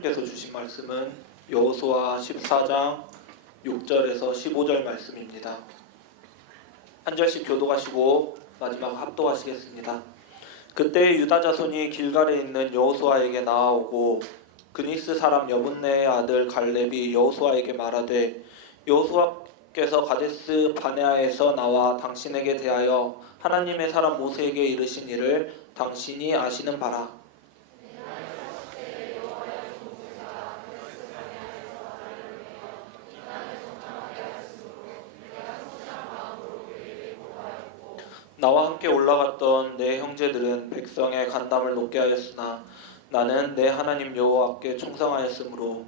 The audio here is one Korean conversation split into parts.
하나님께서 주신 말씀은 여호수아 14장 6절에서 15절 말씀입니다. 한 절씩 교독하시고 마지막 합독하시겠습니다. 그때 유다 자손이 길갈에 있는 여호수아에게 나아오고 그니스 사람 여분네의 아들 갈렙이 여호수아에게 말하되 여호수아께서 가데스 바네아에서 나와 당신에게 대하여 하나님의 사람 모세에게 이르신 일을 당신이 아시는 바라. 나와 함께 올라갔던 내 형제들은 백성의 간담을 높게 하였으나 나는 내 하나님 여호와께 충성하였으므로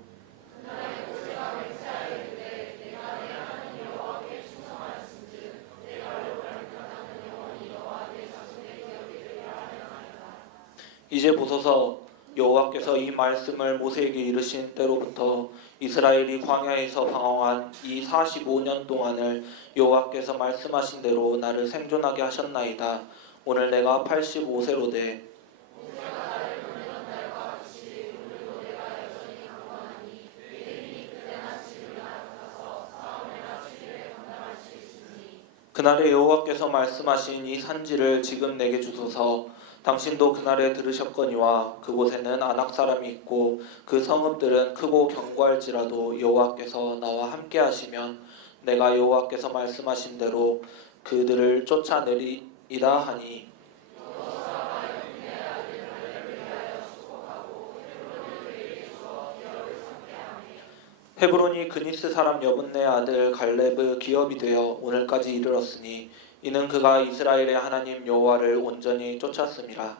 이제 보소서 여호와께서 이 말씀을 모세에게 이르신 때로부터 이스라엘이 광야에서 방황한 이 45년 동안을 여호와께서 말씀하신 대로 나를 생존하게 하셨나이다. 오늘 내가 85세로되 그날에 여호와께서 말씀하신 이 산지를 지금 내게 주소서. 당신도 그날에 들으셨거니와 그곳에는 아낙 사람이 있고 그 성읍들은 크고 견고할지라도 여호와께서 나와 함께 하시면 내가 여호와께서 말씀하신 대로 그들을 쫓아내리이다 하니 헤브론이 그니스 사람 여분네 아들 갈렙의 기업이 되어 오늘까지 이르렀으니 이는 그가 이스라엘의 하나님 여호와를 온전히 쫓았음이라.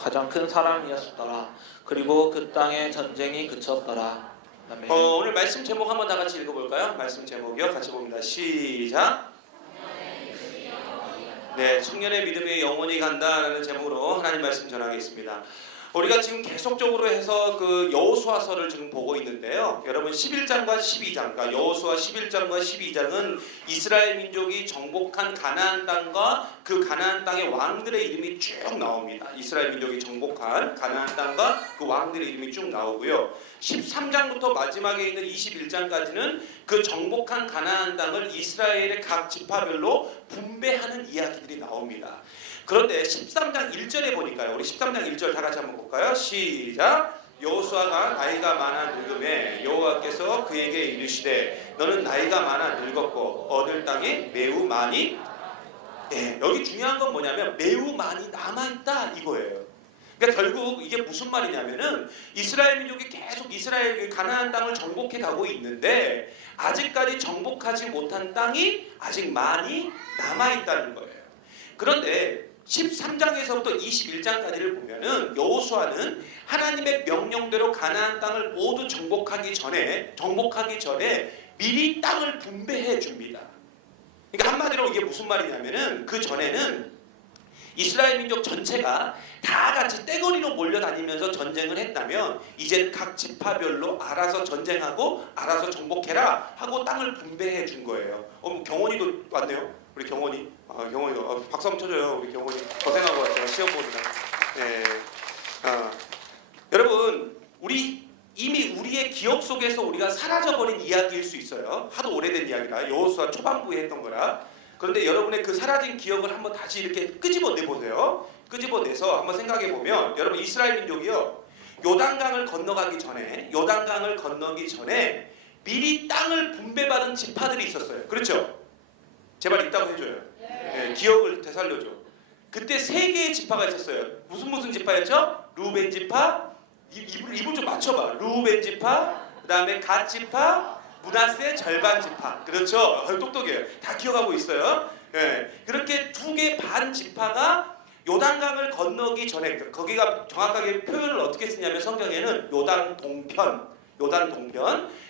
가장 큰 사랑이었더라. 그리고 그 땅에 전쟁이 그쳤더라. 아멘. 오늘 말씀 제목 한번 다 같이 읽어볼까요? 말씀 제목이요. 같이 봅니다. 시작. 네, 청년의 믿음이 영원히 간다라는 제목으로 하나님 말씀 전하겠습니다. 우리가 지금 계속적으로 해서 그 여호수아서를 지금 보고 있는데요. 여러분 11장과 12장, 그러니까 여호수아 11장과 12장은 이스라엘 민족이 정복한 가나안 땅과 그 가나안 땅의 왕들의 이름이 쭉 나옵니다. 이스라엘 민족이 정복한 가나안 땅과 그 왕들의 이름이 쭉 나오고요. 13장부터 마지막에 있는 21장까지는 그 정복한 가나안 땅을 이스라엘의 각 지파별로 분배하는 이야기들이 나옵니다. 그런데 13장 1절에 보니까요. 우리 13장 1절 다 같이 한번 볼까요? 시작. 여호수아가 나이가 많아 늙음에 여호와께서 그에게 이르시되 너는 나이가 많아 늙었고 얻을 땅이 매우 많이 여기 중요한 건 뭐냐면 매우 많이 남아있다 이거예요. 그러니까 결국 이게 무슨 말이냐면은 이스라엘 민족이 계속 이스라엘 가나안 땅을 정복해 가고 있는데 아직까지 정복하지 못한 땅이 아직 많이 남아있다는 거예요. 그런데 13장에서부터 21장까지를 보면은 여호수아는 하나님의 명령대로 가나안 땅을 모두 정복하기 전에 미리 땅을 분배해 줍니다. 그러니까 한마디로 이게 무슨 말이냐면은 그 전에는 이스라엘 민족 전체가 다 같이 떼거리로 몰려다니면서 전쟁을 했다면 이제는 각 지파별로 알아서 전쟁하고 알아서 정복해라 하고 땅을 분배해 준 거예요. 경원이도 왔네요. 우리 경원이, 경원이도 박수 한번 쳐줘요. 우리 경원이 고생하고 왔어요. 시험 보느라. 네. 여러분, 이미 우리의 기억 속에서 우리가 사라져버린 이야기일 수 있어요. 하도 오래된 이야기라 여호수아 초반부에 했던 거라. 그런데 여러분의 그 사라진 기억을 한번 다시 이렇게 끄집어내 보세요. 끄집어내서 한번 생각해 보면 여러분 이스라엘 민족이요 요단강을 건너기 전에 미리 땅을 분배받은 지파들이 있었어요. 그렇죠? 제발 있다고 해줘요. 네, 기억을 되살려줘. 그때 세 개의 지파가 있었어요. 무슨 지파였죠? 루벤 지파, 입을 좀 맞춰봐. 루벤 지파, 그 다음에 갓 지파, 므낫세 절반 지파. 그렇죠? 똑똑해요. 다 기억하고 있어요. 네, 그렇게 두 개 반 지파가 요단강을 건너기 전에 거기가 정확하게 표현을 어떻게 쓰냐면 성경에는 요단 동편.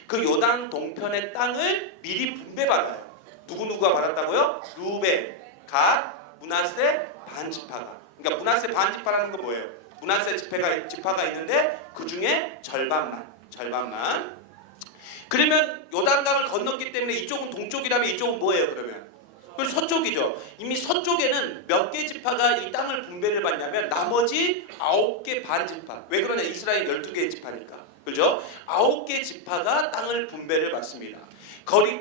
그 요단 동편의 땅을 미리 분배받아요. 누구누구가 받았다고요? 루벤, 갓, 므낫세 반 지파가. 그러니까 므낫세 반 지파라는 건 뭐예요? 므낫세 지파가 있는데 그 중에 절반만. 그러면 요단강을 건넜기 때문에 이쪽은 동쪽이라면 이쪽은 뭐예요? 그러면 그 서쪽이죠. 이미 서쪽에는 몇 개 지파가 이 땅을 분배를 받냐면 나머지 9개 반 지파. 왜 그러냐? 이스라엘 12개의 지파니까. 그죠? 9개 지파가 땅을 분배를 받습니다.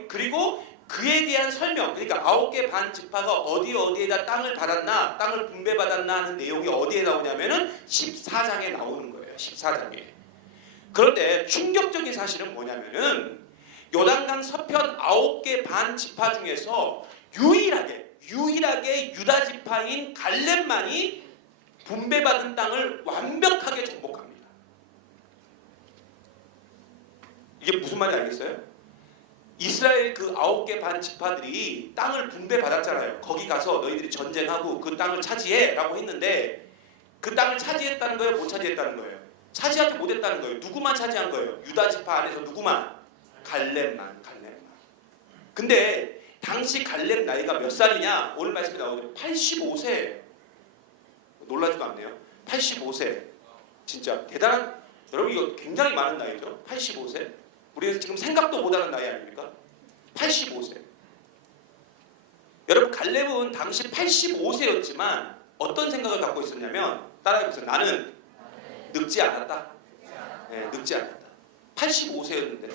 그리고 그에 대한 설명, 그러니까 9개 반 지파가 어디에다 땅을 받았나, 땅을 분배받았나 하는 내용이 어디에 나오냐면은 14장에 나오는 거예요. 14장에. 그런데 충격적인 사실은 뭐냐면은 요단강 서편 9개 반 지파 중에서 유일하게 유다 지파인 갈렙만이 분배받은 땅을 완벽하게 정복합니다. 이게 무슨 말인지 알겠어요? 이스라엘 그 9개 반 지파들이 땅을 분배받았잖아요. 거기 가서 너희들이 전쟁하고 그 땅을 차지해 라고 했는데 그 땅을 차지했다는 거예요? 못 차지했다는 거예요? 차지하지 못했다는 거예요. 누구만 차지한 거예요? 유다 지파 안에서 누구만? 갈렙만. 근데 당시 갈렙 나이가 몇 살이냐? 오늘 말씀에 나오죠. 85세. 놀라지도 않네요. 85세. 진짜 대단한, 여러분 이거 굉장히 많은 나이죠. 85세. 우리가 지금 생각도 못하는 나이 아닙니까? 85세. 여러분 갈렙은 당시 85세였지만 어떤 생각을 갖고 있었냐면 따라해보세요. 나는 늙지 않았다. 네, 늙지 않았다. 85세였는데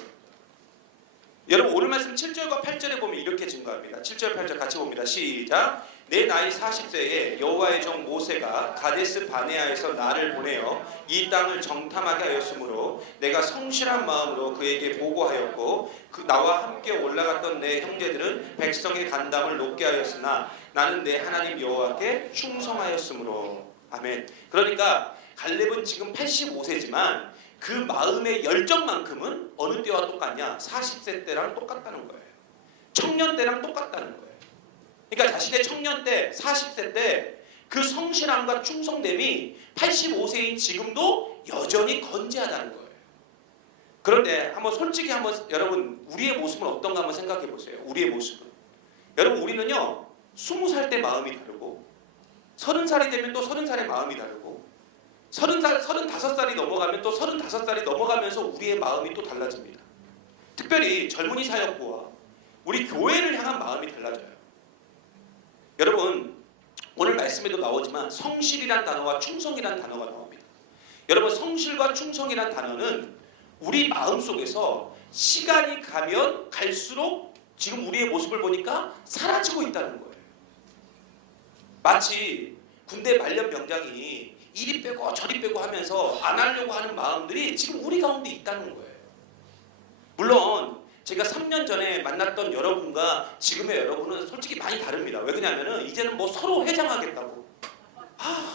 여러분 오늘 말씀 7절과 8절에 보면 이렇게 증거합니다. 7절 8절 같이 봅니다. 시작. 내 나이 40세에 여호와의 종 모세가 가데스 바네아에서 나를 보내어 이 땅을 정탐하게 하였으므로 내가 성실한 마음으로 그에게 보고하였고 나와 함께 올라갔던 내 형제들은 백성의 간담을 높게 하였으나 나는 내 하나님 여호와께 충성하였으므로. 아멘. 그러니까 갈렙은 지금 85세지만 그 마음의 열정만큼은 어느 때와 똑같냐? 40세 때랑 똑같다는 거예요. 청년 때랑 똑같다는 거예요. 그러니까 자신의 청년 때, 40세 때 그 성실함과 충성됨이 85세인 지금도 여전히 건재하다는 거예요. 그런데 솔직히 여러분 우리의 모습은 어떤가 한번 생각해 보세요. 우리의 모습은. 여러분 우리는요 20살 때 마음이 다르고 30살이 되면 또 30살의 마음이 다르고 35살이 넘어가면 또 35살이 넘어가면서 우리의 마음이 또 달라집니다. 특별히 젊은이 사역부와 우리 교회를 향한 마음이 달라져요. 여러분 오늘 말씀에도 나오지만 성실이란 단어와 충성이란 단어가 나옵니다. 여러분 성실과 충성이란 단어는 우리 마음속에서 시간이 가면 갈수록 지금 우리의 모습을 보니까 사라지고 있다는 거예요. 마치 군대 말년 병장이 이리 빼고 저리 빼고 하면서 안 하려고 하는 마음들이 지금 우리 가운데 있다는 거예요. 물론 제가 3년 전에 만났던 여러분과 지금의 여러분은 솔직히 많이 다릅니다. 왜 그러냐면은 이제는 뭐 서로 회장하겠다고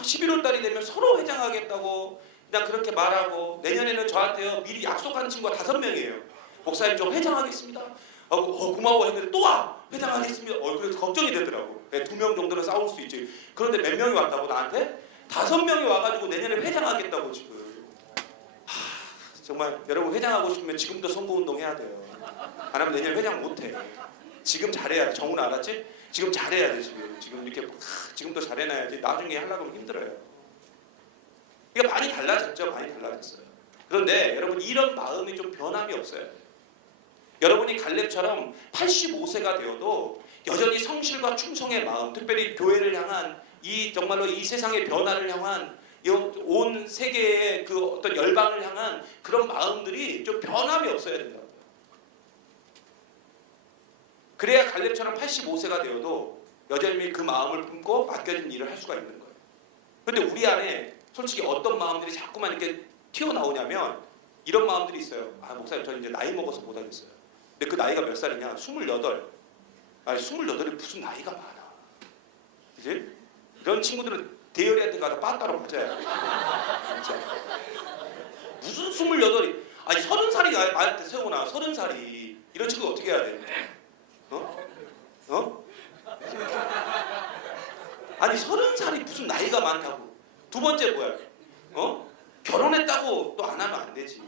11월 달이 되면 서로 회장하겠다고 그냥 그렇게 말하고 내년에는 저한테요 미리 약속한 친구가 5명이에요. 목사님 좀 회장하겠습니다. 고마워 했는데 또 와 회장하겠습니다. 그래서 걱정이 되더라고. 2명 정도는 싸울 수 있지. 그런데 몇 명이 왔다고 나한테? 5명이 와가지고 내년에 회장하겠다고 지금. 정말 여러분 회장하고 싶으면 지금부터 선거운동 해야 돼요. 안 하면 내년에 회장 못해. 지금 잘해야 돼. 정훈 알았지? 지금 잘해야 돼. 지금 이렇게 지금부터 잘해놔야지. 나중에 하려고 하면 힘들어요. 그러니까 많이 달라졌죠. 많이 달라졌어요. 그런데 여러분 이런 마음이 좀 변함이 없어요. 여러분이 갈렙처럼 85세가 되어도 여전히 성실과 충성의 마음, 특별히 교회를 향한 정말로 이 세상의 변화를 향한 온 세계의 그 어떤 열방을 향한 그런 마음들이 좀 변함이 없어야 된다. 그래야 갈렙처럼 85세가 되어도 여전히 그 마음을 품고 맡겨진 일을 할 수가 있는 거예요. 그런데 우리 안에 솔직히 어떤 마음들이 자꾸만 이렇게 튀어나오냐면 이런 마음들이 있어요. 목사님 저 이제 나이 먹어서 못하겠어요. 근데 그 나이가 몇 살이냐? 28. 28이 무슨 나이가 많아. 그치? 이런 친구들은 대열이한테 가서 빠따로 맞아야 돼. 진짜. 무슨 28이 30살이 나한테 세우나 30살이 이런 친구가 어떻게 해야 돼? 아니 30살이 무슨 나이가 많다고. 두 번째 뭐야? 결혼했다고 또 안 하면 안 되지.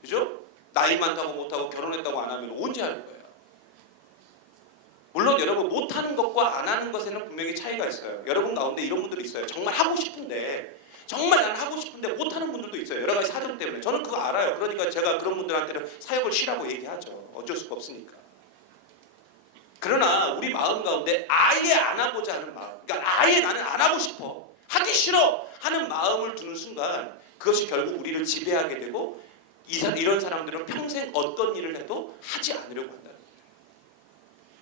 그죠? 나이 많다고 못하고 결혼했다고 안 하면 언제 하는 거예요? 물론 여러분 못하는 것과 안 하는 것에는 분명히 차이가 있어요. 여러분 가운데 이런 분들이 있어요. 정말 하고 싶은데 정말 나는 하고 싶은데 못하는 분들도 있어요. 여러 가지 사정 때문에. 저는 그거 알아요. 그러니까 제가 그런 분들한테는 사역을 쉬라고 얘기하죠. 어쩔 수가 없으니까. 그러나 우리 마음 가운데 아예 안 하고자 하는 마음, 그러니까 아예 나는 안 하고 싶어, 하기 싫어 하는 마음을 두는 순간 그것이 결국 우리를 지배하게 되고 이런 사람들은 평생 어떤 일을 해도 하지 않으려고 한다는 거예요.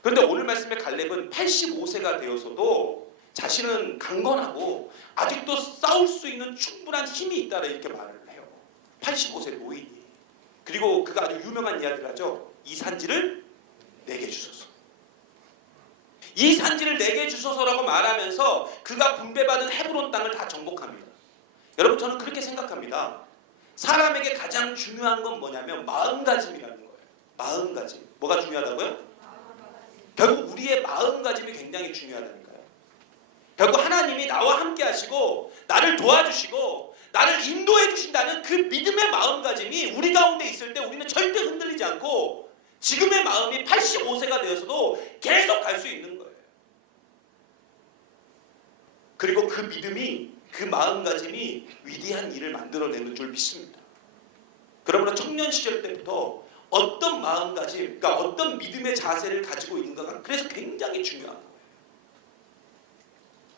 그런데 오늘 말씀의 갈렙은 85세가 되어서도 자신은 강건하고 아직도 싸울 수 있는 충분한 힘이 있다라 이렇게 말을 해요. 85세 노인이. 그리고 그가 아주 유명한 이야기를 하죠. 이 산지를 내게 주소서. 이 산지를 내게 주소서라고 말하면서 그가 분배받은 헤브론 땅을 다 정복합니다. 여러분, 저는 그렇게 생각합니다. 사람에게 가장 중요한 건 뭐냐면 마음가짐이라는 거예요. 마음가짐. 뭐가 중요하다고요? 결국 우리의 마음가짐이 굉장히 중요하다니까요. 결국 하나님이 나와 함께 하시고 나를 도와주시고 나를 인도해 주신다는 그 믿음의 마음가짐이 우리 가운데 있을 때 우리는 절대 흔들리지 않고 지금의 마음이 85세가 되어서도 계속 갈 수 있는 거예요. 그리고 그 믿음이, 그 마음가짐이 위대한 일을 만들어내는 줄 믿습니다. 그러므로 청년 시절 때부터 어떤 마음가짐, 그러니까 어떤 믿음의 자세를 가지고 있는가가 그래서 굉장히 중요한 거예요.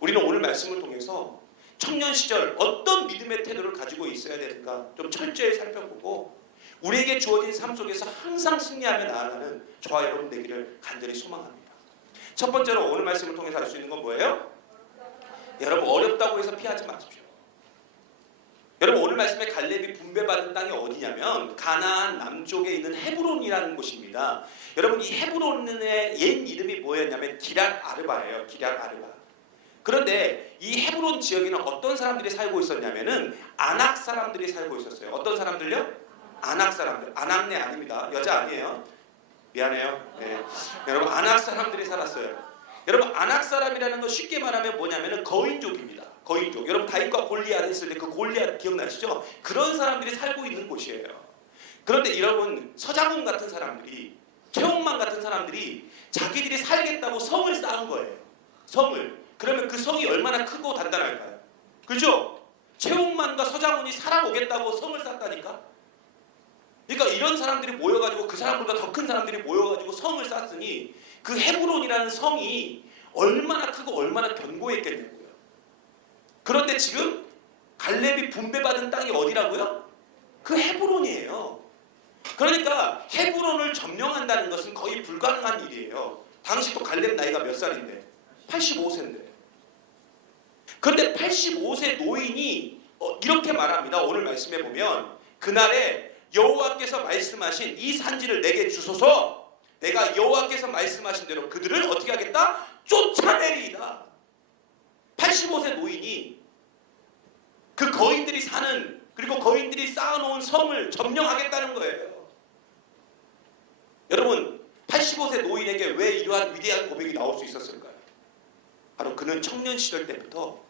우리는 오늘 말씀을 통해서 청년 시절 어떤 믿음의 태도를 가지고 있어야 되는가 좀 철저히 살펴보고 우리에게 주어진 삶 속에서 항상 승리하며 나아가는 저와 여러분 되기를 간절히 소망합니다. 첫 번째로 오늘 말씀을 통해서 알 수 있는 건 뭐예요? 여러분, 어렵다고 해서 피하지 마십시오. 여러분, 오늘 말씀에 갈렙이 분배받은 땅이 어디냐면 가나안 남쪽에 있는 헤브론이라는 곳입니다. 여러분, 이 헤브론의 옛 이름이 뭐였냐면 기럇 아르바예요. 기럇 아르바. 그런데 이 헤브론 지역에는 어떤 사람들이 살고 있었냐면은 아낙 사람들이 살고 있었어요. 어떤 사람들요? 아낙 사람들. 아낙네 아닙니다. 여자 아니에요. 미안해요. 네. 여러분, 아낙 사람들이 살았어요. 여러분, 아낙 사람이라는 건 쉽게 말하면 뭐냐면은 거인족입니다. 거인족. 여러분, 다윗과 골리앗 했을 때 그 골리앗 기억나시죠? 그런 사람들이 살고 있는 곳이에요. 그런데 여러분, 서장훈 같은 사람들이, 최홍만 같은 사람들이 자기들이 살겠다고 성을 쌓은 거예요. 성을. 그러면 그 성이 얼마나 크고 단단할까요? 그죠? 최홍만과 서장훈이 살아보겠다고 성을 쌓다니까? 그러니까 이런 사람들이 모여가지고 그 사람들보다 더 큰 사람들이 모여가지고 성을 쌓았으니 그 헤브론이라는 성이 얼마나 크고 얼마나 견고했겠냐고요. 그런데 지금 갈렙이 분배받은 땅이 어디라고요? 그 헤브론이에요. 그러니까 헤브론을 점령한다는 것은 거의 불가능한 일이에요. 당시 또 갈렙 나이가 몇 살인데? 85세인데. 그런데 85세 노인이 이렇게 말합니다. 오늘 말씀해 보면 그날에 여호와께서 말씀하신 이 산지를 내게 주소서. 내가 여호와께서 말씀하신 대로 그들을 어떻게 하겠다? 쫓아내리이다. 85세 노인이 그 거인들이 사는, 그리고 거인들이 쌓아놓은 성을 점령하겠다는 거예요. 여러분, 85세 노인에게 왜 이러한 위대한 고백이 나올 수 있었을까요? 바로 그는 청년 시절 때부터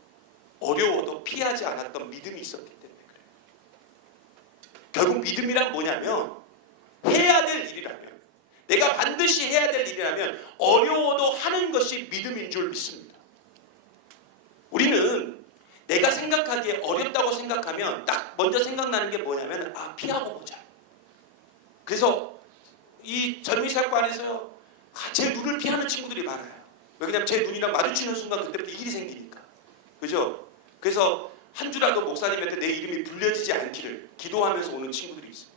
어려워도 피하지 않았던 믿음이 있었기 때문에 그래요. 결국 믿음이란 뭐냐면 해야 될 일이라면, 내가 반드시 해야 될 일이라면 어려워도 하는 것이 믿음인 줄 믿습니다. 우리는 내가 생각하기에 어렵다고 생각하면 딱 먼저 생각나는 게 뭐냐면 피하고 보자. 그래서 이 전미사학관에서요, 제 눈을 피하는 친구들이 많아요. 왜냐면 제 눈이랑 마주치는 순간 그때부터 일이 생기니까. 그죠? 그래서 한 주라도 목사님한테 내 이름이 불려지지 않기를 기도하면서 오는 친구들이 있어요.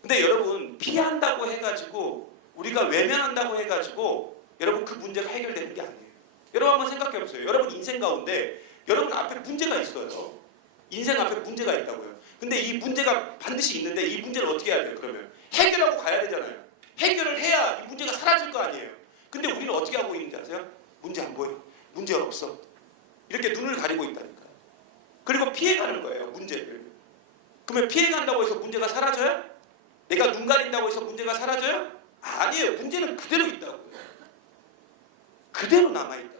근데 여러분, 피한다고 해가지고, 우리가 외면한다고 해가지고 여러분 그 문제가 해결되는 게 아니에요. 여러분 한번 생각해 보세요. 여러분 인생 가운데 여러분 앞에 문제가 있어요. 인생 앞에 문제가 있다고요. 근데 이 문제가 반드시 있는데 이 문제를 어떻게 해야 돼요? 그러면 해결하고 가야 되잖아요. 해결을 해야 이 문제가 사라질 거 아니에요. 근데 우리는 어떻게 하고 있는지 아세요? 문제 안 보여. 문제가 없어. 이렇게 눈을 가리고 있다니까요. 그리고 피해가는 거예요, 문제를. 그러면 피해간다고 해서 문제가 사라져요? 내가 눈 가린다고 해서 문제가 사라져요? 아니에요. 문제는 그대로 있다고요. 그대로 남아있다.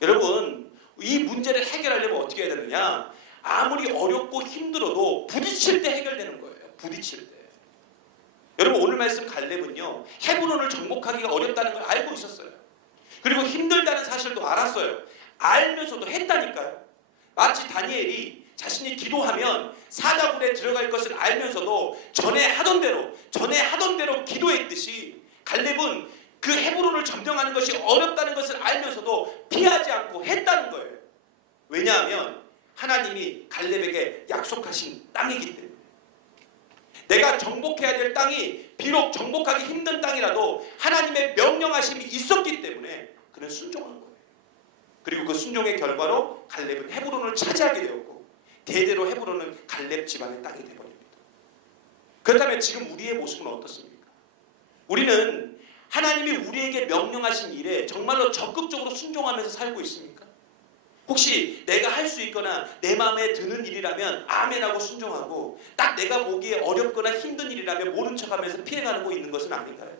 여러분, 이 문제를 해결하려면 어떻게 해야 되느냐? 아무리 어렵고 힘들어도 부딪힐 때 해결되는 거예요. 부딪힐 때. 여러분, 오늘 말씀 갈렙은요, 헤브론을 정복하기가 어렵다는 걸 알고 있었어요. 그리고 힘들다는 사실도 알았어요. 알면서도 했다니까요. 마치 다니엘이 자신이 기도하면 사자굴에 들어갈 것을 알면서도 전에 하던 대로 기도했듯이 갈렙은 그 헤브론을 점령하는 것이 어렵다는 것을 알면서도 피하지 않고 했다는 거예요. 왜냐하면 하나님이 갈렙에게 약속하신 땅이기 때문에. 내가 정복해야 될 땅이 비록 정복하기 힘든 땅이라도 하나님의 명령하심이 있었기 때문에 그는 순종한 거예요. 그리고 그 순종의 결과로 갈렙은 헤브론을 차지하게 되었고 대대로 헤브론은 갈렙 집안의 땅이 되어버립니다. 그렇다면 지금 우리의 모습은 어떻습니까? 우리는 하나님이 우리에게 명령하신 일에 정말로 적극적으로 순종하면서 살고 있습니까? 혹시 내가 할 수 있거나 내 마음에 드는 일이라면 아멘하고 순종하고 딱 내가 보기에 어렵거나 힘든 일이라면 모른 척하면서 피해가고 있는 것은 아닌가요?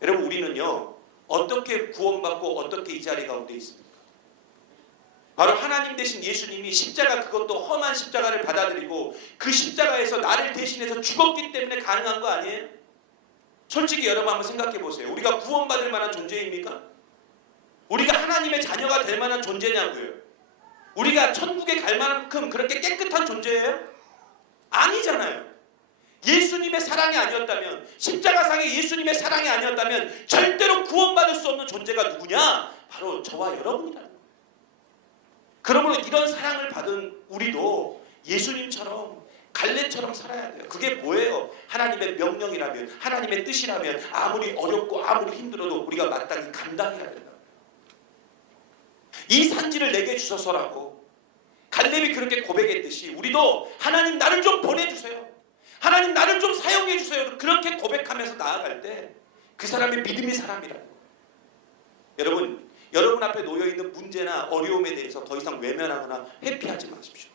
여러분, 우리는요 어떻게 구원받고 어떻게 이 자리 가운데 있습니까? 바로 하나님 대신 예수님이 십자가, 그것도 험한 십자가를 받아들이고 그 십자가에서 나를 대신해서 죽었기 때문에 가능한 거 아니에요? 솔직히 여러분 한번 생각해 보세요. 우리가 구원받을 만한 존재입니까? 우리가 하나님의 자녀가 될 만한 존재냐고요? 우리가 천국에 갈 만큼 그렇게 깨끗한 존재예요? 아니잖아요. 예수님의 사랑이 아니었다면, 십자가상의 예수님의 사랑이 아니었다면 절대로 구원받을 수 없는 존재가 누구냐? 바로 저와 여러분이라는 거예요. 그러므로 이런 사랑을 받은 우리도 예수님처럼 갈렙처럼 살아야 돼요. 그게 뭐예요? 하나님의 명령이라면, 하나님의 뜻이라면 아무리 어렵고 아무리 힘들어도 우리가 마땅히 감당해야 된다. 이 산지를 내게 주소서라고 갈렙이 그렇게 고백했듯이 우리도 하나님 나를 좀 보내주세요. 하나님 나를 좀 사용해 주세요. 그렇게 고백하면서 나아갈 때 그 사람이 믿음의 사람이라는 거예요. 여러분 앞에 놓여있는 문제나 어려움에 대해서 더 이상 외면하거나 회피하지 마십시오.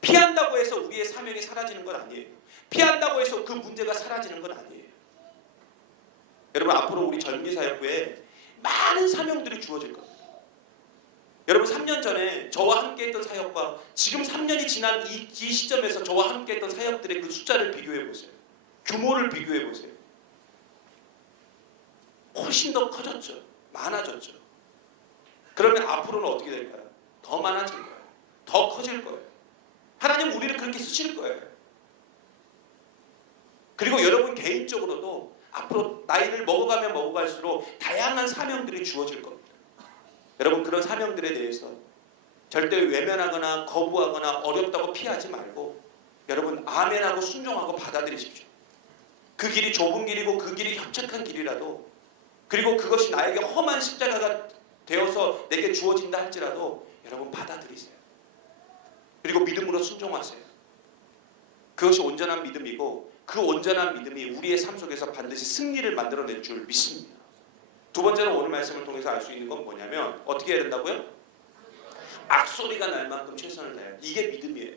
피한다고 해서 우리의 사명이 사라지는 건 아니에요. 피한다고 해서 그 문제가 사라지는 건 아니에요. 여러분, 앞으로 우리 젊은이사역부에 많은 사명들이 주어질 겁니다. 여러분, 3년 전에 저와 함께 했던 사역과 지금 3년이 지난 이 시점에서 저와 함께 했던 사역들의 그 숫자를 비교해 보세요. 규모를 비교해 보세요. 훨씬 더 커졌죠. 많아졌죠. 그러면 앞으로는 어떻게 될까요? 더 많아질 거예요. 더 커질 거예요. 하나님 우리를 그렇게 쓰실 거예요. 그리고 여러분 개인적으로도 앞으로 나이를 먹어가면 먹어갈수록 다양한 사명들이 주어질 겁니다. 여러분, 그런 사명들에 대해서 절대 외면하거나 거부하거나 어렵다고 피하지 말고 여러분 아멘하고 순종하고 받아들이십시오. 그 길이 좁은 길이고 그 길이 협착한 길이라도, 그리고 그것이 나에게 험한 십자가가 되어서 내게 주어진다 할지라도 여러분 받아들이세요. 그리고 믿음으로 순종하세요. 그것이 온전한 믿음이고 그 온전한 믿음이 우리의 삶 속에서 반드시 승리를 만들어낼 줄 믿습니다. 두 번째로 오늘 말씀을 통해서 알 수 있는 건 뭐냐면 어떻게 해야 된다고요? 악소리가 날 만큼 최선을 다해요. 이게 믿음이에요.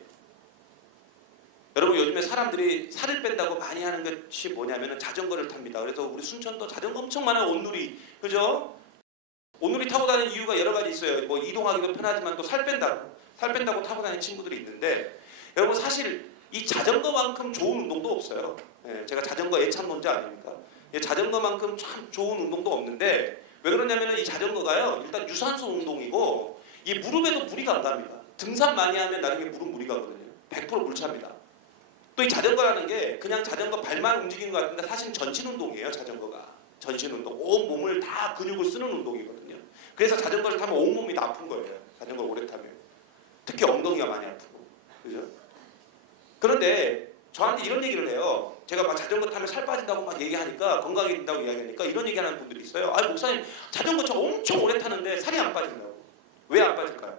여러분, 요즘에 사람들이 살을 뺀다고 많이 하는 것이 뭐냐면 자전거를 탑니다. 그래서 우리 순천도 자전거 엄청 많아요. 온누리, 그죠? 온누리 타고 다니는 이유가 여러 가지 있어요. 뭐 이동하기도 편하지만 또 살 뺀다고 타고 다니는 친구들이 있는데, 여러분 사실 이 자전거만큼 좋은 운동도 없어요. 제가 자전거 애창론자 아닙니까? 자전거만큼 참 좋은 운동도 없는데, 왜 그러냐면 이 자전거가요 일단 유산소 운동이고 이 무릎에도 무리가 안 갑니다. 등산 많이 하면 나중에 무릎 무리 가거든요. 100% 물차입니다. 또 이 자전거라는 게 그냥 자전거 발만 움직이는 것 같은데 사실 전신 운동이에요. 자전거가 전신 운동, 온 몸을 다 근육을 쓰는 운동이거든요. 그래서 자전거를 타면 온 몸이 다 아픈 거예요. 자전거를 오래 타면 특히 엉덩이가 많이 아프고, 그죠? 그런데 저한테 이런 얘기를 해요. 제가 막 자전거 타면 살 빠진다고 막 얘기하니까, 건강해진다고 이야기하니까 이런 얘기하는 분들이 있어요. 아, 목사님 자전거 저 엄청 오래 타는데 살이 안 빠진다고. 왜 안 빠질까요?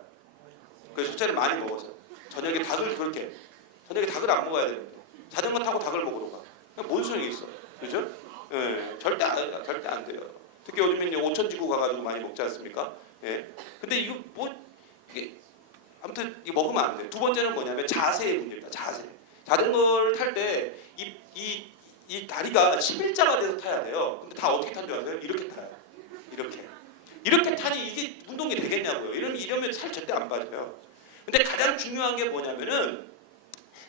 그 첫째는 많이 먹어서. 저녁에 닭을 안 먹어야 되는데 자전거 타고 닭을 먹으러 가. 뭔 소용이 있어, 그죠? 예, 절대 안 돼요. 특히 요즘에는 오천지구 가가지고 많이 먹지 않습니까? 예. 근데 이거 이게 아무튼 이거 먹으면 안 돼요. 두 번째는 뭐냐면 자세의 문제입니다. 자세. 자전거를 탈 때 이 다리가 11자가 돼서 타야 돼요. 근데 다 어떻게 탄 줄 아세요? 이렇게 타요. 이렇게 타니 이게 운동이 되겠냐고요. 이러면 살 절대 안 빠져요. 근데 가장 중요한 게 뭐냐면은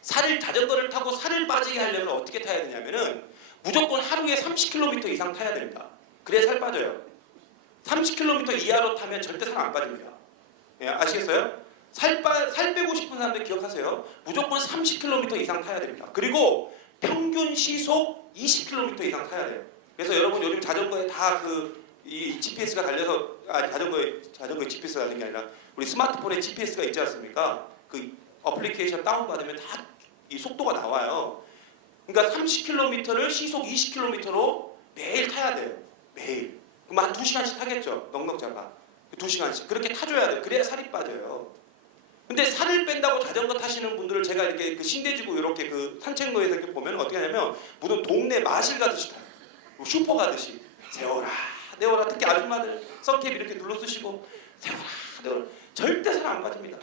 자전거를 타고 살을 빠지게 하려면 어떻게 타야 되냐면은 무조건 하루에 30km 이상 타야 됩니다. 그래야 살 빠져요. 30km 이하로 타면 절대 살 안 빠집니다. 예, 아시겠어요? 살 빼고 싶은 사람들 기억하세요. 무조건 30km 이상 타야 됩니다. 그리고 평균 시속 20km 이상 타야 돼요. 그래서 여러분 요즘 자전거에 다 이 GPS가 달려서 자전거에 GPS가 달린 게 아니라 우리 스마트폰에 GPS가 있지 않습니까? 그 어플리케이션 다운받으면 다 이 속도가 나와요. 그러니까 30km를 시속 20km로 매일 타야 돼요. 매일. 그럼 한 2시간씩 타겠죠. 넉넉자가. 2시간씩. 그렇게 타줘야 돼요. 그래야 살이 빠져요. 근데 살을 뺀다고 자전거 타시는 분들을 제가 이렇게 그 신대지구 이렇게 그 산책로에서 이렇게 보면 어떻게 하냐면 무슨 동네 마실 가듯이 타요. 슈퍼 가듯이. 세워라, 내워라. 특히 아줌마들 선캡 이렇게 눌러 쓰시고 세워라, 내워라. 절대 살 안 빠집니다.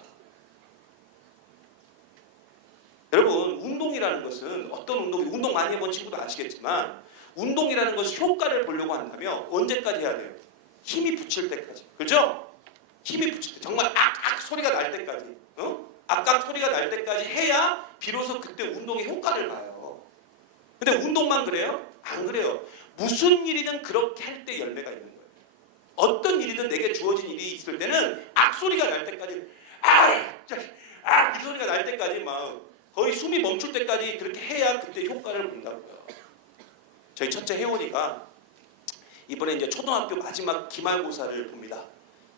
여러분 운동이라는 것은 어떤 운동 많이 해본 친구도 아시겠지만 운동이라는 것이 효과를 보려고 한다면 언제까지 해야 돼요? 힘이 붙일 때까지. 그렇죠? 힘이 붙일 때 정말 악악 소리가 날 때까지 악악 소리가 날 때까지 해야 비로소 그때 운동의 효과를 봐요. 근데 운동만 그래요? 안 그래요. 무슨 일이든 그렇게 할 때 열매가 있는 거예요. 어떤 일이든 내게 주어진 일이 있을 때는 악 소리가 날 때까지 이 소리가 날 때까지 막 거의 숨이 멈출 때까지 그렇게 해야 그때 효과를 본다고요. 저희 첫째 혜원이가 이번에 이제 초등학교 마지막 기말고사를 봅니다.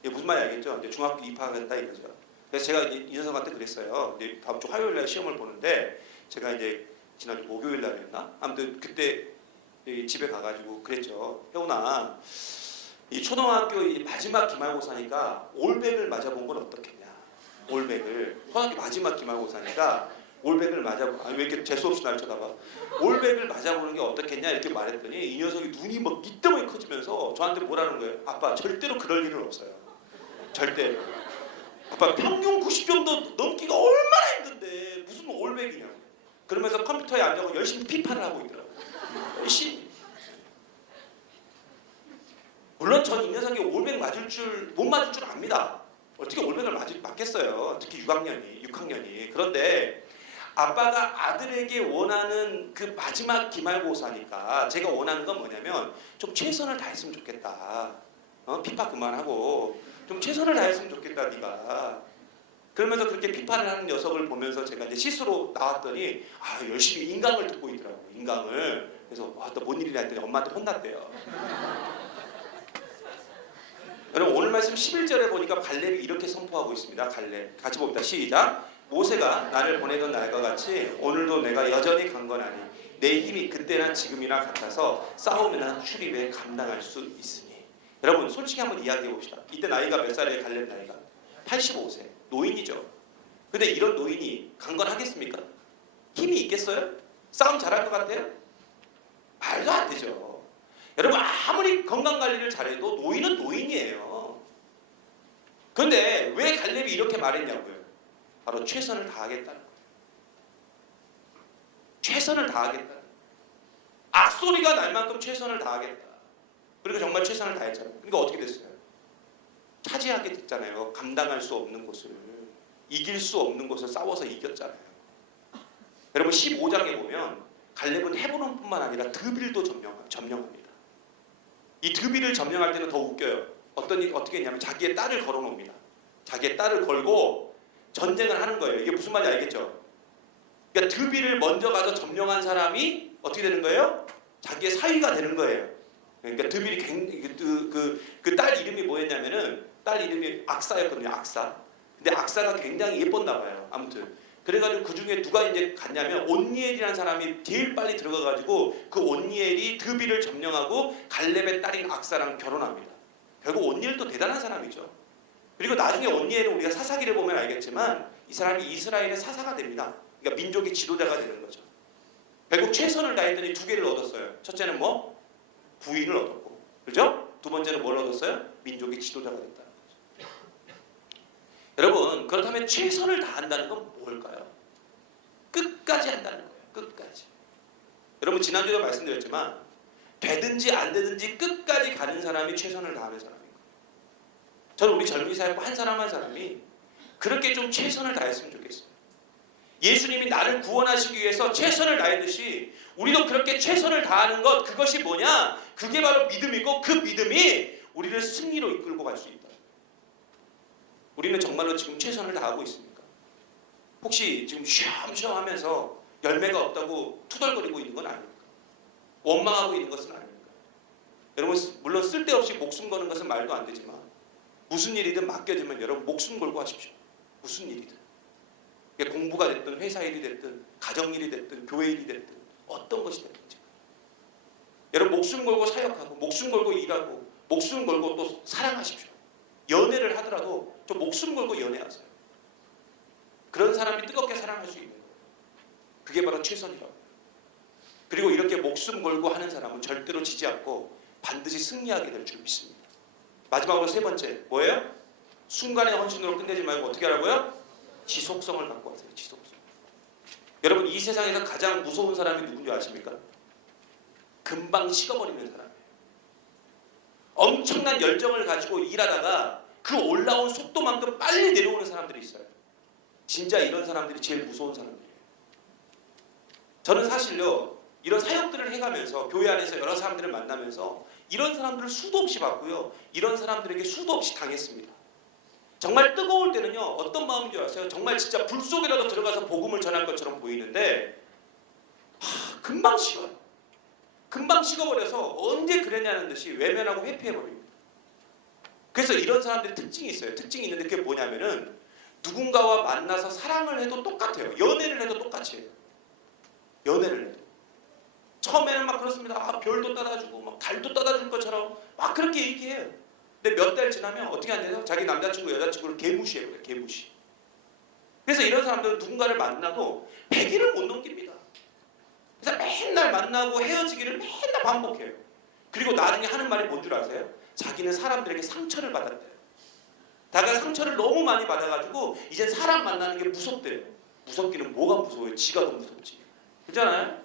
이게 무슨 말인지 알겠죠? 이제 중학교 입학한다 이거죠. 그래서 제가 이제 이 녀석한테 그랬어요. 이제 다음 주 화요일 날 시험을 보는데 제가 이제 지난주 목요일 날이었나? 아무튼 그때 집에 가가지고 그랬죠. 혜원아, 이 초등학교 마지막 기말고사니까 올백을 맞아본 건 어떻겠냐? 올백을 초등학교 마지막 기말고사니까 올백을 왜 이렇게 재수없이 날 쳐다봐? 올백을 맞아보는 게 어떻겠냐 이렇게 말했더니 이 녀석이 눈이 막 이때문에 커지면서 저한테 뭐라는 거예요? 아빠 절대로 그럴 일은 없어요. 절대로. 아빠 평균 90점도 넘기가 얼마나 힘든데 무슨 올백이냐고. 그러면서 컴퓨터에 앉아서 열심히 피파를 하고 있더라고요. 물론 전 이 녀석이 올백 못 맞을 줄 압니다. 어떻게 올백을 맞겠어요? 특히 6학년이. 그런데 아빠가 아들에게 원하는 그 마지막 기말고사니까 제가 원하는 건 뭐냐면 좀 최선을 다했으면 좋겠다. 피파 그만하고 좀 최선을 다했으면 좋겠다 네가. 그러면서 그렇게 피파를 하는 녀석을 보면서 제가 이제 시스로 나왔더니 열심히 인강을 듣고 있더라고요. 인강을. 그래서 또 뭔 일이냐 했더니 엄마한테 혼났대요. 여러분 오늘 말씀 11절에 보니까 갈렙이 이렇게 선포하고 있습니다. 갈렙. 같이 봅니다. 시작. 모세가 나를 보내던 날과 같이 오늘도 내가 여전히 강건하니 내 힘이 그때나 지금이나 같아서 싸움이나 출입에 감당할 수 있으니. 여러분 솔직히 한번 이야기해 봅시다. 이때 나이가 몇 살이에요? 갈렙 나이가 85세. 노인이죠. 근데 이런 노인이 강건하겠습니까? 힘이 있겠어요? 싸움 잘할 것 같아요? 말도 안 되죠. 여러분 아무리 건강관리를 잘해도 노인은 노인이에요. 그런데 왜 갈렙이 이렇게 말했냐고요? 바로 최선을 다하겠다는 거예요. 최선을 다하겠다. 악소리가 날 만큼 최선을 다하겠다. 그리고 정말 최선을 다했잖아요. 그러니까 어떻게 됐어요? 차지하게 됐잖아요. 감당할 수 없는 곳을. 이길 수 없는 곳을 싸워서 이겼잖아요. 여러분 15장에 보면 갈렙은 헤브론뿐만 아니라 드빌도 점령합니다. 이 드빌을 점령할 때는 더 웃겨요. 어떻게 했냐면 자기의 딸을 걸어놓습니다. 자기의 딸을 걸고 전쟁을 하는 거예요. 이게 무슨 말인지 알겠죠? 그러니까 드빌을 먼저 가서 점령한 사람이 어떻게 되는 거예요? 자기의 사위가 되는 거예요. 그러니까 드빌이 그 딸 이름이 뭐였냐면은 딸 이름이 악사였거든요. 악사. 근데 악사가 굉장히 예뻤나 봐요. 아무튼 그래가지고 그 중에 누가 이제 갔냐면 온니엘이라는 사람이 제일 빨리 들어가가지고 그 온니엘이 드빌을 점령하고 갈렙의 딸인 악사랑 결혼합니다. 결국 온니엘도 대단한 사람이죠. 그리고 나중에 온니엘은 우리가 사사기를 보면 알겠지만 이 사람이 이스라엘의 사사가 됩니다. 그러니까 민족의 지도자가 되는 거죠. 결국 최선을 다했더니 두 개를 얻었어요. 첫째는 뭐? 부인을 얻었고, 그렇죠? 두 번째는 뭘 얻었어요? 민족의 지도자가 됐다는 거죠. 여러분 그렇다면 최선을 다한다는 건 뭘까요? 끝까지 한다는 거예요. 끝까지. 여러분 지난주에도 말씀드렸지만 되든지 안 되든지 끝까지 가는 사람이 최선을 다하는 사람입니다. 저는 우리 젊은이 사회고 한 사람 한 사람이 그렇게 좀 최선을 다했으면 좋겠어요. 예수님이 나를 구원하시기 위해서 최선을 다했듯이 우리도 그렇게 최선을 다하는 것, 그것이 뭐냐? 그게 바로 믿음이고 그 믿음이 우리를 승리로 이끌고 갈 수 있다. 우리는 정말로 지금 최선을 다하고 있습니까? 혹시 지금 쉬엄쉬엄 하면서 열매가 없다고 투덜거리고 있는 건 아닙니까? 원망하고 있는 것은 아닙니까? 여러분, 물론 쓸데없이 목숨 거는 것은 말도 안 되지만 무슨 일이든 맡겨지면 여러분 목숨 걸고 하십시오. 무슨 일이든. 이게 공부가 됐든 회사 일이 됐든 가정 일이 됐든 교회 일이 됐든 어떤 것이 됐든지. 여러분 목숨 걸고 사역하고 목숨 걸고 일하고 목숨 걸고 또 사랑하십시오. 연애를 하더라도 좀 목숨 걸고 연애하세요. 그런 사람이 뜨겁게 사랑할 수 있는 거예요. 그게 바로 최선이라고. 그리고 이렇게 목숨 걸고 하는 사람은 절대로 지지 않고 반드시 승리하게 될 줄 믿습니다. 마지막으로 세 번째 뭐예요? 순간의 헌신으로 끝내지 말고 어떻게 하라고요? 지속성을 갖고 하세요. 지속성. 여러분 이 세상에서 가장 무서운 사람이 누군지 아십니까? 금방 식어버리는 사람이에요. 엄청난 열정을 가지고 일하다가 그 올라온 속도만큼 빨리 내려오는 사람들이 있어요. 진짜 이런 사람들이 제일 무서운 사람들이에요. 저는 사실요 이런 사역들을 해가면서 교회 안에서 여러 사람들을 만나면서 이런 사람들을 수도 없이 봤고요. 이런 사람들에게 수도 없이 당했습니다. 정말 뜨거울 때는요 어떤 마음인 줄 아세요? 정말 진짜 불 속에라도 들어가서 복음을 전할 것처럼 보이는데 금방 식어요. 금방 식어버려서 언제 그랬냐는 듯이 외면하고 회피해버립니다. 그래서 이런 사람들의 특징이 있어요. 특징이 있는데 그게 뭐냐면은 누군가와 만나서 사랑을 해도 똑같아요. 연애를 해도 똑같이 해요. 연애를 해도. 처음에는 막 그렇습니다. 별도 따다주고 막 달도 따다줄 것처럼 막 그렇게 얘기해요. 근데 몇 달 지나면 어떻게 하냐면 자기 남자친구 여자친구를 개무시해요. 개무시. 그래서 이런 사람들은 누군가를 만나도 100일을 못 넘깁니다. 그래서 맨날 만나고 헤어지기를 맨날 반복해요. 그리고 나중에 하는 말이 뭔 줄 아세요? 자기는 사람들에게 상처를 받았대요. 다가 상처를 너무 많이 받아가지고 이제 사람 만나는 게 무섭대요. 무섭기는 뭐가 무서워요? 지가 더 무섭지. 그렇잖아요?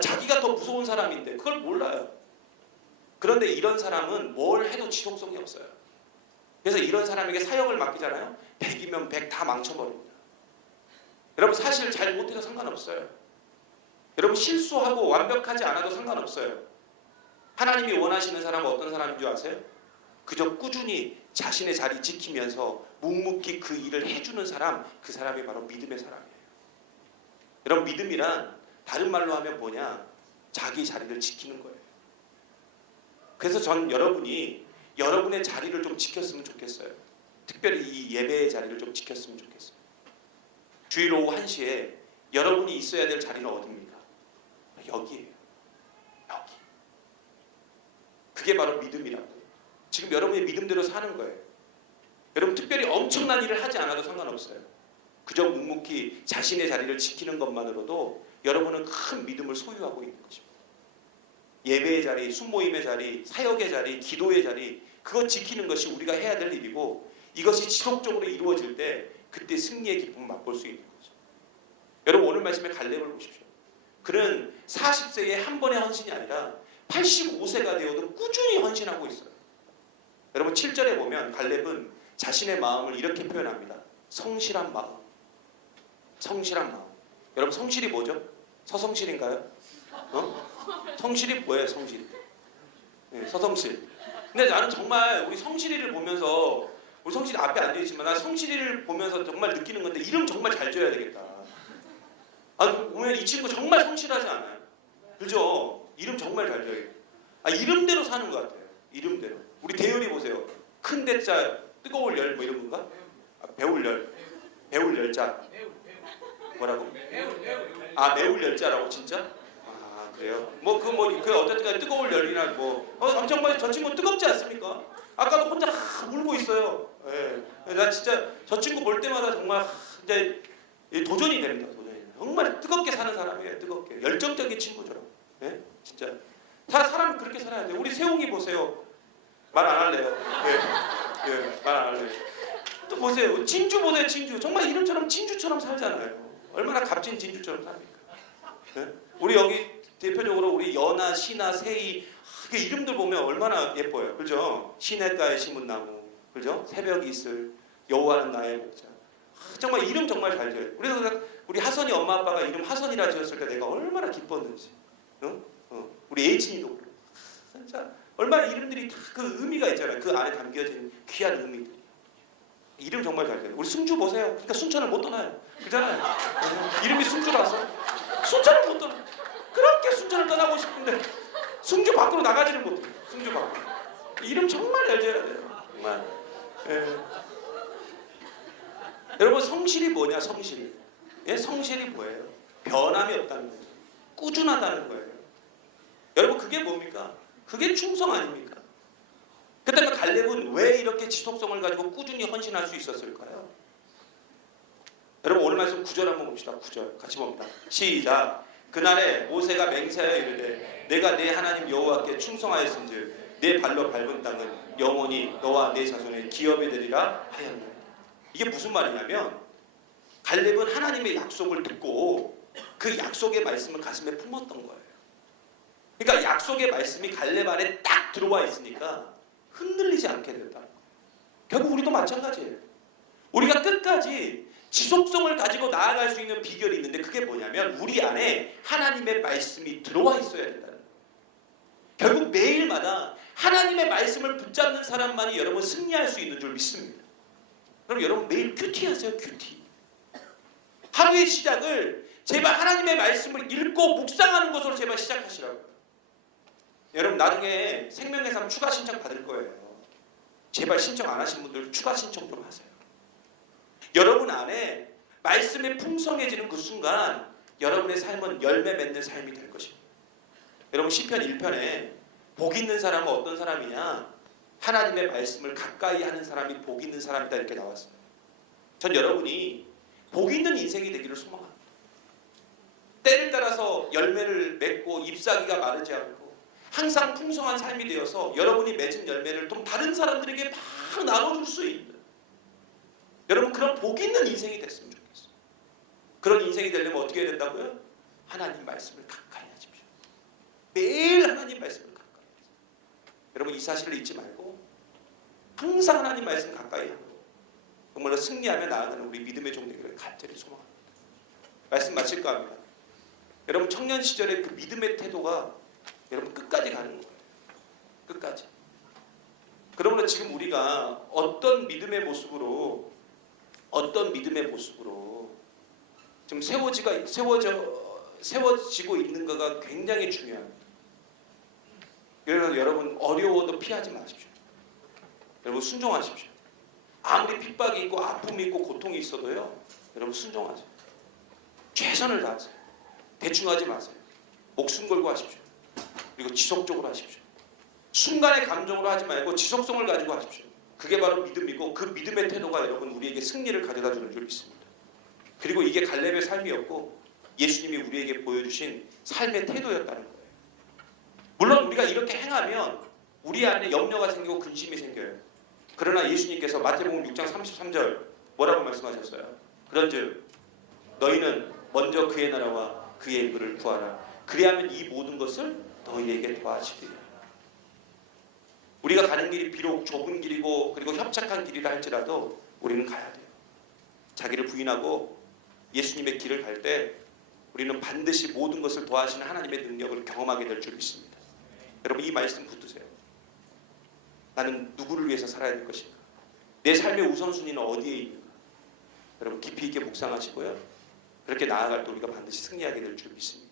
자기가 더 무서운 사람인데 그걸 몰라요. 그런데 이런 사람은 뭘 해도 지속성이 없어요. 그래서 이런 사람에게 사역을 맡기잖아요. 100이면 100 다 망쳐버립니다. 여러분 사실 잘 못해도 상관없어요. 여러분 실수하고 완벽하지 않아도 상관없어요. 하나님이 원하시는 사람은 어떤 사람인 줄 아세요? 그저 꾸준히 자신의 자리 지키면서 묵묵히 그 일을 해주는 사람, 그 사람이 바로 믿음의 사람이에요. 여러분 믿음이란 다른 말로 하면 뭐냐? 자기 자리를 지키는 거예요. 그래서 전 여러분이 여러분의 자리를 좀 지켰으면 좋겠어요. 특별히 이 예배의 자리를 좀 지켰으면 좋겠어요. 주일 오후 1시에 여러분이 있어야 될 자리는 어디입니까? 여기예요. 여기. 그게 바로 믿음이라고요. 지금 여러분의 믿음대로 사는 거예요. 여러분 특별히 엄청난 일을 하지 않아도 상관없어요. 그저 묵묵히 자신의 자리를 지키는 것만으로도 여러분은 큰 믿음을 소유하고 있는 것입니다. 예배의 자리, 순모임의 자리, 사역의 자리, 기도의 자리 그것 지키는 것이 우리가 해야 될 일이고 이것이 지속적으로 이루어질 때 그때 승리의 기쁨을 맛볼 수 있는 거죠. 여러분 오늘 말씀의 갈렙을 보십시오. 그는 40세에 한 번의 헌신이 아니라 85세가 되어도 꾸준히 헌신하고 있어요. 여러분 7절에 보면 갈렙은 자신의 마음을 이렇게 표현합니다. 성실한 마음. 성실한 마음. 여러분 성실이 뭐죠? 서성실인가요? 성실이 뭐예요? 성실. 네, 서성실. 근데 나는 정말 우리 성실이를 보면서 우리 성실이 앞에 앉아있지만 나 성실이를 보면서 정말 느끼는 건데 이름 정말 잘 지어야 되겠다. 보면 이 친구 정말 성실하지 않아요? 그죠? 이름 정말 잘 지어야겠다. 이름대로 사는 것 같아요. 이름대로. 우리 대열이 보세요. 큰 대자 뜨거울 열 뭐 이런 건가? 배울 열. 배울 열자. 뭐라고? 매울 열자라고 진짜? 그래요? 그 어쨌든 뜨거울 열이나 정말 저 친구 뜨겁지 않습니까? 아까도 혼자 울고 있어요. 예. 나 진짜 저 친구 볼 때마다 정말 이제 도전이 됩니다. 도전이. 정말 뜨겁게 사는 사람이에요. 뜨겁게 열정적인 친구죠. 예? 진짜 사람이 그렇게 살아야 돼요. 우리 세웅이 보세요. 말 안 할래요. 예, 말 안 할래요. 또 보세요. 진주 보세요. 진주 정말 이름처럼 진주처럼 살잖아요. 얼마나 값진 진주처럼 삽니까? 예? 우리 여기 대표적으로 우리 연아, 신아, 세이 그 이름들 보면 얼마나 예뻐요. 그죠? 시냇가에 심은 나무. 그죠? 새벽이 있을 여호와는 나의 목자. 정말 이름 정말 잘 지어요. 그래서 우리 하선이 엄마 아빠가 이름 하선이라 지었을 때 내가 얼마나 기뻤는지. 우리 예진이도 그렇고. 진짜 얼마나 이름들이 다 그 의미가 있잖아요. 그 안에 담겨진 귀한 의미들이. 이름 정말 잘 돼요. 우리 승주 보세요. 그러니까 순천을 못 떠나요. 그렇잖아요. 이름이 승주라서 순천을 못 떠나. 그렇게 순천을 떠나고 싶은데 승주 밖으로 나가지를 못해요. 승주 밖으로. 이름 정말 잘 지어야 돼요. 정말. 예. 여러분 성실이 뭐냐? 성실. 예? 성실이 뭐예요? 변함이 없다는 거죠. 꾸준하다는 거예요. 여러분 그게 뭡니까? 그게 충성 아닙니까? 그다음에 갈렙은 왜 이렇게 지속성을 가지고 꾸준히 헌신할 수 있었을까요? 여러분 오늘 말씀 9절 한번 봅시다. 9절 같이 봅니다. 시작. 그날에 모세가 맹세하여 이르되 내가 내 하나님 여호와께 충성하였은즉 내 발로 밟은 땅은 영원히 너와 내 자손의 기업이 되리라 하였느니라. 이게 무슨 말이냐면 갈렙은 하나님의 약속을 듣고 그 약속의 말씀을 가슴에 품었던 거예요. 그러니까 약속의 말씀이 갈렙 안에 딱 들어와 있으니까 흔들리지 않게 된다. 결국 우리도 마찬가지예요. 우리가 끝까지 지속성을 가지고 나아갈 수 있는 비결이 있는데 그게 뭐냐면 우리 안에 하나님의 말씀이 들어와 있어야 된다는 거예요. 결국 매일마다 하나님의 말씀을 붙잡는 사람만이 여러분 승리할 수 있는 줄 믿습니다. 그럼 여러분 매일 큐티하세요. 큐티. 하루의 시작을 제발 하나님의 말씀을 읽고 묵상하는 것으로 제발 시작하시라고요. 여러분 나중에 생명의 삶 추가 신청 받을 거예요. 제발 신청 안 하신 분들 추가 신청 좀 하세요. 여러분 안에 말씀이 풍성해지는 그 순간 여러분의 삶은 열매 맺는 삶이 될 것입니다. 여러분 시편 1편에 복 있는 사람은 어떤 사람이냐? 하나님의 말씀을 가까이 하는 사람이 복 있는 사람이다 이렇게 나왔습니다. 전 여러분이 복 있는 인생이 되기를 소망합니다. 때를 따라서 열매를 맺고 잎사귀가 마르지 않고 항상 풍성한 삶이 되어서 여러분이 맺은 열매를 좀 다른 사람들에게 막 나눠줄 수 있는 여러분 그런 복 있는 인생이 됐으면 좋겠어요. 그런 인생이 되려면 어떻게 해야 된다고요? 하나님 말씀을 가까이 하십시오. 매일 하나님 말씀을 가까이 하십시오. 여러분 이 사실을 잊지 말고 항상 하나님 말씀 가까이 하고 정말로 승리하며 나아가는 우리 믿음의 종 되기를 간절히 소망합니다. 말씀 마칠까 합니다. 여러분 청년 시절의 그 믿음의 태도가 여러분 끝까지 가는 거예요. 끝까지. 그러므로 지금 우리가 어떤 믿음의 모습으로 지금 세워지고 있는가가 굉장히 중요합니다. 그래서 여러분 어려워도 피하지 마십시오. 여러분 순종하십시오. 아무리 핍박이 있고 아픔이 있고 고통이 있어도요. 여러분 순종하세요. 최선을 다하세요. 대충 하지 마세요. 목숨 걸고 하십시오. 그리고 지속적으로 하십시오. 순간의 감정으로 하지 말고 지속성을 가지고 하십시오. 그게 바로 믿음이고 그 믿음의 태도가 여러분 우리에게 승리를 가져다 주는 줄 믿습니다. 그리고 이게 갈렙의 삶이었고 예수님이 우리에게 보여주신 삶의 태도였다는 거예요. 물론 우리가 이렇게 행하면 우리 안에 염려가 생기고 근심이 생겨요. 그러나 예수님께서 마태복음 6장 33절 뭐라고 말씀하셨어요? 그런즉 너희는 먼저 그의 나라와 그의 의를 구하라. 그리하면 이 모든 것을 너희에게 더하시리라. 우리가 가는 길이 비록 좁은 길이고 그리고 협착한 길이라 할지라도 우리는 가야 돼요. 자기를 부인하고 예수님의 길을 갈 때 우리는 반드시 모든 것을 더하시는 하나님의 능력을 경험하게 될 줄 믿습니다. 여러분 이 말씀 붙드세요. 나는 누구를 위해서 살아야 될 것인가? 내 삶의 우선순위는 어디에 있는가? 여러분 깊이 있게 묵상하시고요. 그렇게 나아갈 때 우리가 반드시 승리하게 될 줄 믿습니다.